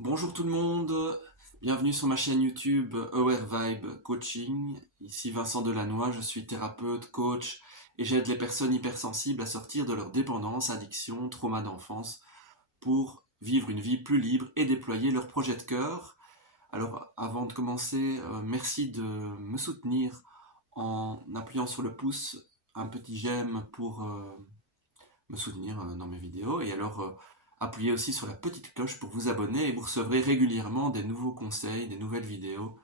Bonjour tout le monde, bienvenue sur ma chaîne YouTube Aware Vibe Coaching. Ici Vincent Delannoy, je suis thérapeute, coach et j'aide les personnes hypersensibles à sortir de leur dépendance, addiction, trauma d'enfance pour vivre une vie plus libre et déployer leur projet de cœur. Alors avant de commencer, merci de me soutenir en appuyant sur le pouce, un petit j'aime pour me soutenir dans mes vidéos. Et alors, appuyez aussi sur la petite cloche pour vous abonner et vous recevrez régulièrement des nouveaux conseils, des nouvelles vidéos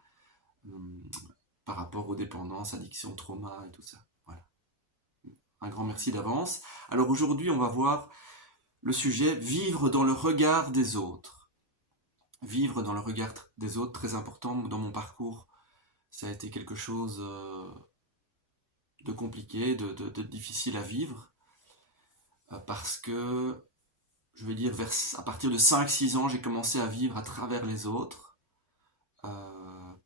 euh, par rapport aux dépendances, addictions, trauma et tout ça. Voilà. Un grand merci d'avance. Alors aujourd'hui, on va voir le sujet vivre dans le regard des autres. Vivre dans le regard des autres, très important dans mon parcours. Ça a été quelque chose de compliqué, de difficile à vivre, parce que je vais dire, à partir de 5-6 ans, j'ai commencé à vivre à travers les autres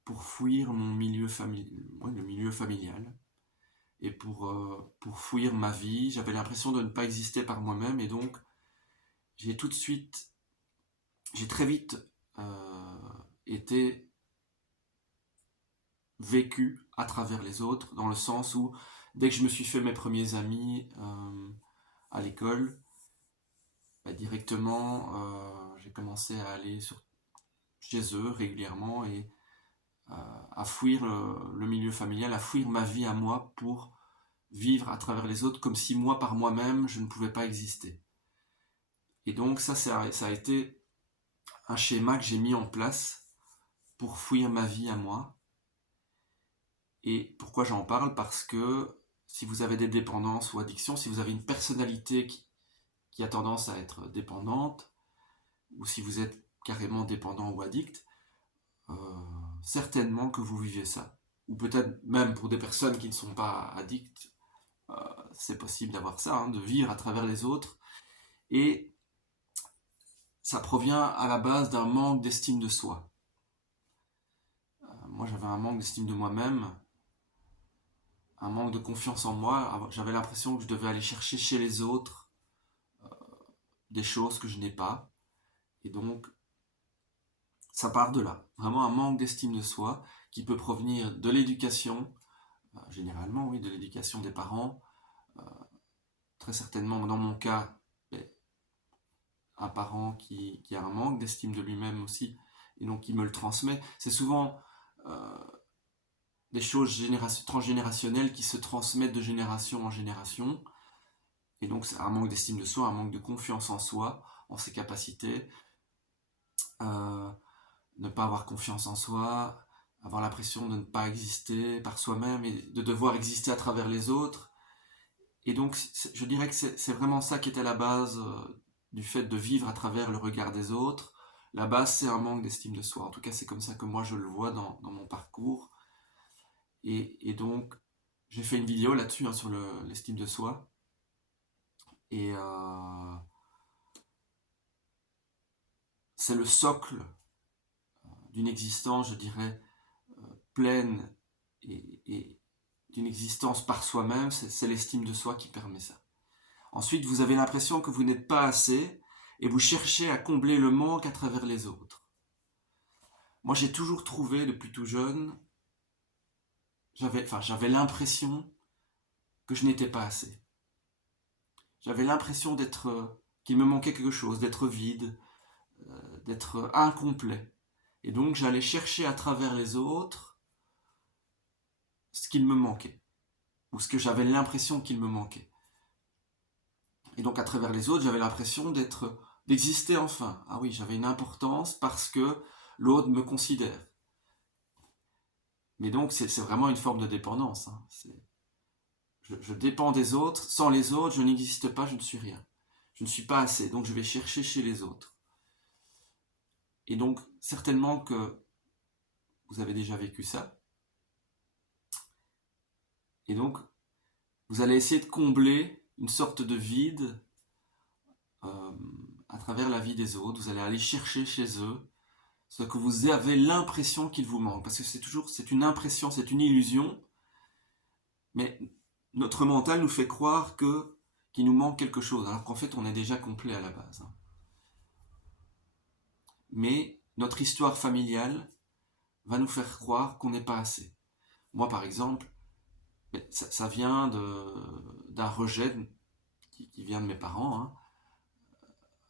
pour fuir mon le milieu familial et pour fuir ma vie. J'avais l'impression de ne pas exister par moi-même et donc j'ai tout de suite, j'ai très vite été vécu à travers les autres, dans le sens où dès que je me suis fait mes premiers amis à l'école, directement j'ai commencé à aller chez eux régulièrement et à fuir le milieu familial, à fuir ma vie à moi pour vivre à travers les autres comme si moi par moi-même je ne pouvais pas exister. Et donc ça a été un schéma que j'ai mis en place pour fuir ma vie à moi. Et pourquoi j'en parle? Parce que si vous avez des dépendances ou addictions, si vous avez une personnalité qui a tendance à être dépendante, ou si vous êtes carrément dépendant ou addict, euh, certainement que vous vivez ça. Ou peut-être même pour des personnes qui ne sont pas addictes, c'est possible d'avoir ça, de vivre à travers les autres. Et ça provient à la base d'un manque d'estime de soi. Moi, j'avais un manque d'estime de moi-même, un manque de confiance en moi. J'avais l'impression que je devais aller chercher chez les autres des choses que je n'ai pas. Et donc, ça part de là. Vraiment un manque d'estime de soi qui peut provenir de l'éducation, généralement, oui, de l'éducation des parents. Très certainement, dans mon cas, un parent qui a un manque d'estime de lui-même aussi, et donc qui me le transmet. C'est souvent des choses transgénérationnelles qui se transmettent de génération en génération, et donc c'est un manque d'estime de soi, un manque de confiance en soi, en ses capacités, euh, ne pas avoir confiance en soi, avoir l'impression de ne pas exister par soi-même et de devoir exister à travers les autres. Et donc je dirais que c'est vraiment ça qui est à la base du fait de vivre à travers le regard des autres. La base, c'est un manque d'estime de soi. En tout cas, c'est comme ça que moi je le vois dans mon parcours. Et donc, j'ai fait une vidéo là-dessus, sur l'estime de soi. Et c'est le socle d'une existence, je dirais, pleine et d'une existence par soi-même. C'est l'estime de soi qui permet ça. Ensuite, vous avez l'impression que vous n'êtes pas assez et vous cherchez à combler le manque à travers les autres. Moi, j'ai toujours trouvé, depuis tout jeune, j'avais l'impression que je n'étais pas assez. J'avais l'impression qu'il me manquait quelque chose, d'être vide, d'être incomplet. Et donc, j'allais chercher à travers les autres ce qu'il me manquait, ou ce que j'avais l'impression qu'il me manquait. Et donc, à travers les autres, j'avais l'impression d'exister enfin. Ah oui, j'avais une importance parce que l'autre me considère. Mais donc, c'est vraiment une forme de dépendance. Je dépends des autres. Sans les autres, je n'existe pas, je ne suis rien. Je ne suis pas assez. Donc, je vais chercher chez les autres. Et donc, certainement que vous avez déjà vécu ça. Et donc, vous allez essayer de combler une sorte de vide euh, à travers la vie des autres. Vous allez aller chercher chez eux ce que vous avez l'impression qu'il vous manque. Parce que c'est une impression, c'est une illusion. Mais notre mental nous fait croire qu'il nous manque quelque chose, alors qu'en fait on est déjà complet à la base. Mais notre histoire familiale va nous faire croire qu'on n'est pas assez. Moi, par exemple, ça vient d'un rejet qui vient de mes parents, hein,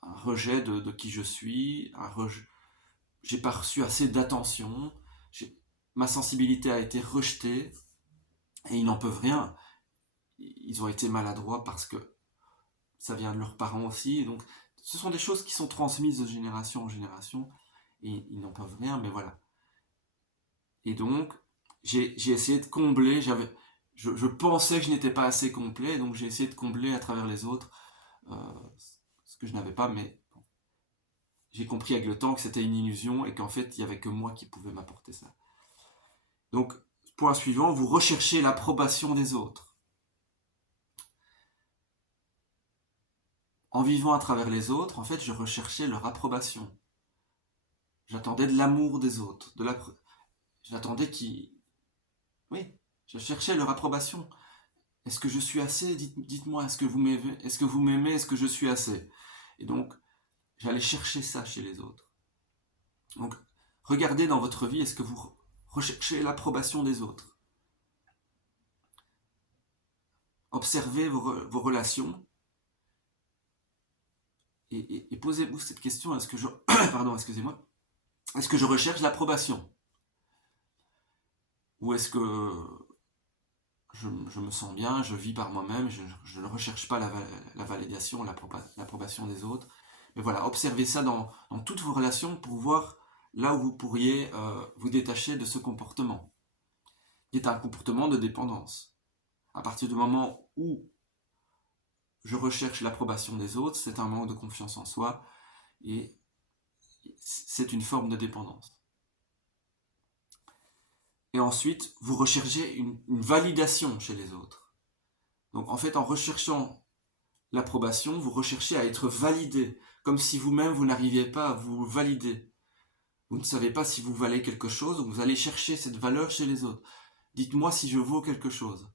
un rejet de qui je suis, j'ai pas reçu assez d'attention, ma sensibilité a été rejetée, et ils n'en peuvent rien. Ils ont été maladroits parce que ça vient de leurs parents aussi, et donc ce sont des choses qui sont transmises de génération en génération, et ils n'en peuvent rien, mais voilà. Et donc, j'ai essayé de combler, je pensais que je n'étais pas assez complet, donc j'ai essayé de combler à travers les autres euh, ce que je n'avais pas, mais bon, j'ai compris avec le temps que c'était une illusion et qu'en fait, il n'y avait que moi qui pouvais m'apporter ça. Donc, point suivant, vous recherchez l'approbation des autres. En vivant à travers les autres, en fait, je recherchais leur approbation. J'attendais de l'amour des autres, j'attendais qu'ils... Oui, je cherchais leur approbation. Est-ce que je suis assez? Dites-moi, est-ce que vous m'aimez? Est-ce que vous m'aimez? Est-ce que je suis assez? Et donc, j'allais chercher ça chez les autres. Donc, regardez dans votre vie, est-ce que vous recherchez l'approbation des autres? Observez vos relations et posez-vous cette question, est-ce que je... Pardon, excusez-moi. Est-ce que je recherche l'approbation? Ou est-ce que je me sens bien, je vis par moi-même, je ne recherche pas la validation, l'approbation des autres? Mais voilà, observez ça dans toutes vos relations pour voir là où vous pourriez vous détacher de ce comportement, qui est un comportement de dépendance. À partir du moment où je recherche l'approbation des autres, c'est un manque de confiance en soi et c'est une forme de dépendance. Et ensuite, vous recherchez une validation chez les autres. Donc en fait, en recherchant l'approbation, vous recherchez à être validé, comme si vous-même vous n'arriviez pas à vous valider. Vous ne savez pas si vous valez quelque chose, donc vous allez chercher cette valeur chez les autres. Dites-moi si je vaux quelque chose.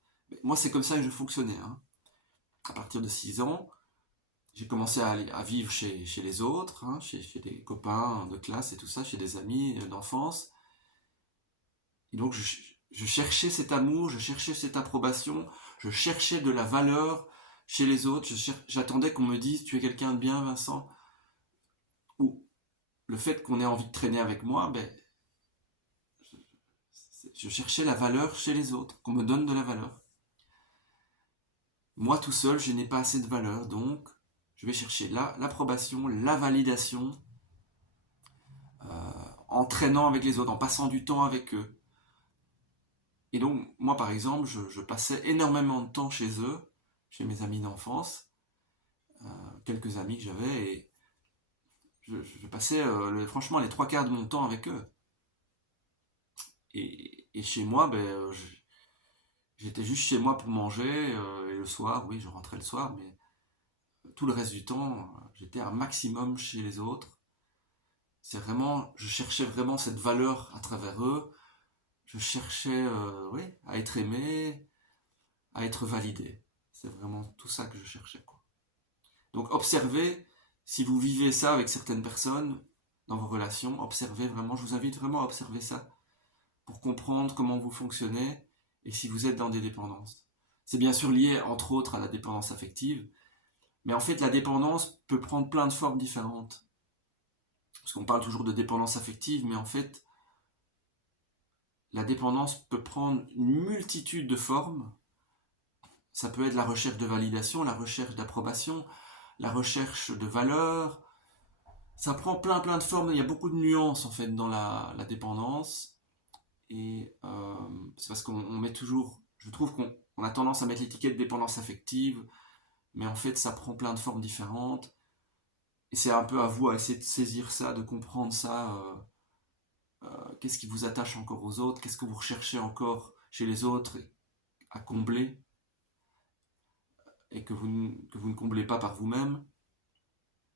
Moi, c'est comme ça que je fonctionnais. Hein. À partir de 6 ans, j'ai commencé à vivre chez les autres, hein, chez des copains de classe et tout ça, chez des amis d'enfance. Et donc, je cherchais cet amour, je cherchais cette approbation, je cherchais de la valeur chez les autres. J'attendais qu'on me dise « Tu es quelqu'un de bien, Vincent ?» Ou le fait qu'on ait envie de traîner avec moi, je cherchais la valeur chez les autres, qu'on me donne de la valeur. Moi tout seul, je n'ai pas assez de valeur, donc je vais chercher l'approbation, la validation, en traînant avec les autres, en passant du temps avec eux. Et donc, moi par exemple, je passais énormément de temps chez eux, chez mes amis d'enfance, quelques amis que j'avais, et je passais franchement les 3/4 de mon temps avec eux. Et chez moi, j'étais juste chez moi pour manger, et le soir, oui, je rentrais le soir, mais tout le reste du temps, j'étais un maximum chez les autres. Je cherchais vraiment cette valeur à travers eux. Je cherchais, oui, à être aimé, à être validé. C'est vraiment tout ça que je cherchais, quoi. Donc observez, si vous vivez ça avec certaines personnes, dans vos relations, observez vraiment, je vous invite vraiment à observer ça, pour comprendre comment vous fonctionnez, et si vous êtes dans des dépendances. C'est bien sûr lié, entre autres, à la dépendance affective, mais en fait, la dépendance peut prendre plein de formes différentes. Parce qu'on parle toujours de dépendance affective, mais en fait, la dépendance peut prendre une multitude de formes. Ça peut être la recherche de validation, la recherche d'approbation, la recherche de valeur. Ça prend plein de formes, il y a beaucoup de nuances en fait dans la dépendance. Et c'est parce qu'on met toujours... Je trouve qu'on a tendance à mettre l'étiquette dépendance affective, mais en fait ça prend plein de formes différentes. Et c'est un peu à vous à essayer de saisir ça, de comprendre ça. Qu'est-ce qui vous attache encore aux autres? Qu'est-ce que vous recherchez encore chez les autres à combler et que vous ne comblez pas par vous-même?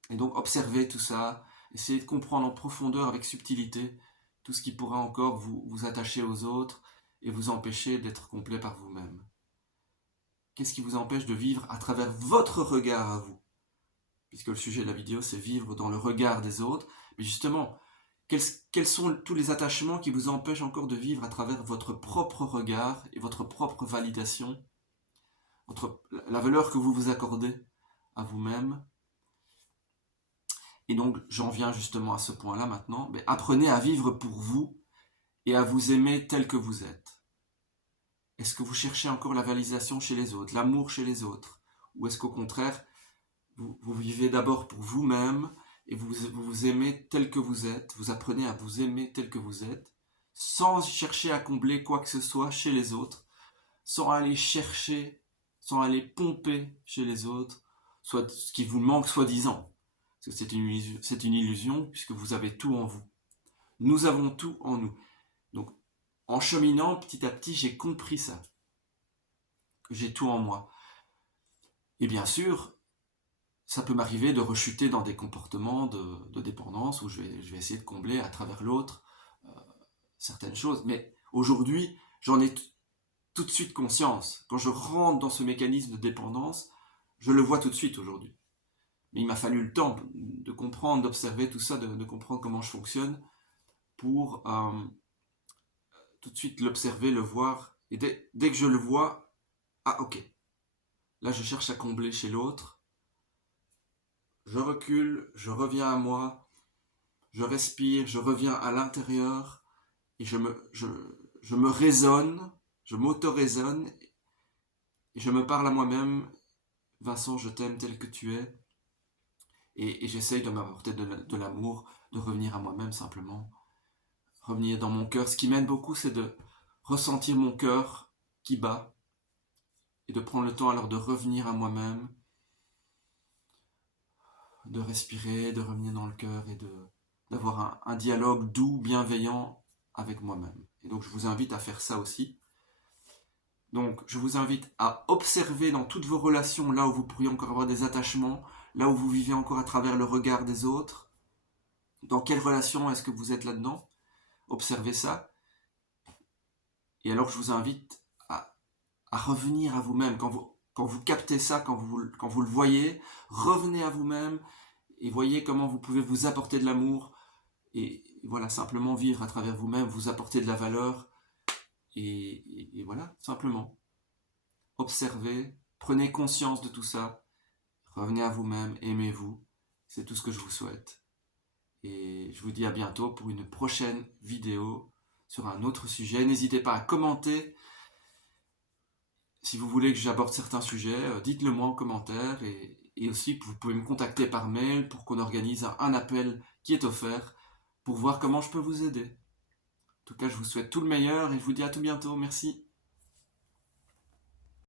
Et donc observez tout ça, essayez de comprendre en profondeur avec subtilité tout ce qui pourra encore vous attacher aux autres et vous empêcher d'être complet par vous-même. Qu'est-ce qui vous empêche de vivre à travers votre regard à vous? Puisque le sujet de la vidéo, c'est vivre dans le regard des autres. Mais justement, quels, quels sont tous les attachements qui vous empêchent encore de vivre à travers votre propre regard et votre propre validation, la valeur que vous vous accordez à vous-même. Et donc, j'en viens justement à ce point-là maintenant. Mais apprenez à vivre pour vous et à vous aimer tel que vous êtes. Est-ce que vous cherchez encore la validation chez les autres, l'amour chez les autres? Ou est-ce qu'au contraire, vous vivez d'abord pour vous-même et vous vous aimez tel que vous êtes, vous apprenez à vous aimer tel que vous êtes, sans chercher à combler quoi que ce soit chez les autres, sans aller chercher, sans aller pomper chez les autres, soit ce qui vous manque soi-disant. Parce que c'est une illusion puisque vous avez tout en vous. Nous avons tout en nous. Donc, en cheminant petit à petit, j'ai compris ça. Que j'ai tout en moi. Et bien sûr, ça peut m'arriver de rechuter dans des comportements de dépendance où je vais essayer de combler à travers l'autre certaines choses. Mais aujourd'hui, j'en ai tout de suite conscience. Quand je rentre dans ce mécanisme de dépendance, je le vois tout de suite aujourd'hui. Mais il m'a fallu le temps de comprendre, d'observer tout ça, de comprendre comment je fonctionne pour tout de suite l'observer, le voir. Et dès que je le vois, ah ok, là je cherche à combler chez l'autre. Je recule, je reviens à moi, je respire, je reviens à l'intérieur et je me raisonne, je m'auto-raisonne et je me parle à moi-même. Vincent, je t'aime tel que tu es. Et j'essaye de m'apporter de l'amour, de revenir à moi-même simplement. Revenir dans mon cœur. Ce qui m'aide beaucoup, c'est de ressentir mon cœur qui bat et de prendre le temps alors de revenir à moi-même, de respirer, de revenir dans le cœur et d'avoir un dialogue doux, bienveillant avec moi-même. Et donc je vous invite à faire ça aussi. Donc je vous invite à observer dans toutes vos relations, là où vous pourriez encore avoir des attachements, là où vous vivez encore à travers le regard des autres. Dans quelle relation est-ce que vous êtes là-dedans? Observez ça. Et alors je vous invite à revenir à vous-même. Quand vous captez ça, quand vous le voyez, revenez à vous-même et voyez comment vous pouvez vous apporter de l'amour et voilà, simplement vivre à travers vous-même, vous apporter de la valeur et voilà, simplement. Observez, prenez conscience de tout ça, revenez à vous-même, aimez-vous, c'est tout ce que je vous souhaite. Et je vous dis à bientôt pour une prochaine vidéo sur un autre sujet. N'hésitez pas à commenter. Si vous voulez que j'aborde certains sujets, dites-le moi en commentaire et aussi que vous pouvez me contacter par mail pour qu'on organise un appel qui est offert pour voir comment je peux vous aider. En tout cas, je vous souhaite tout le meilleur et je vous dis à tout bientôt. Merci.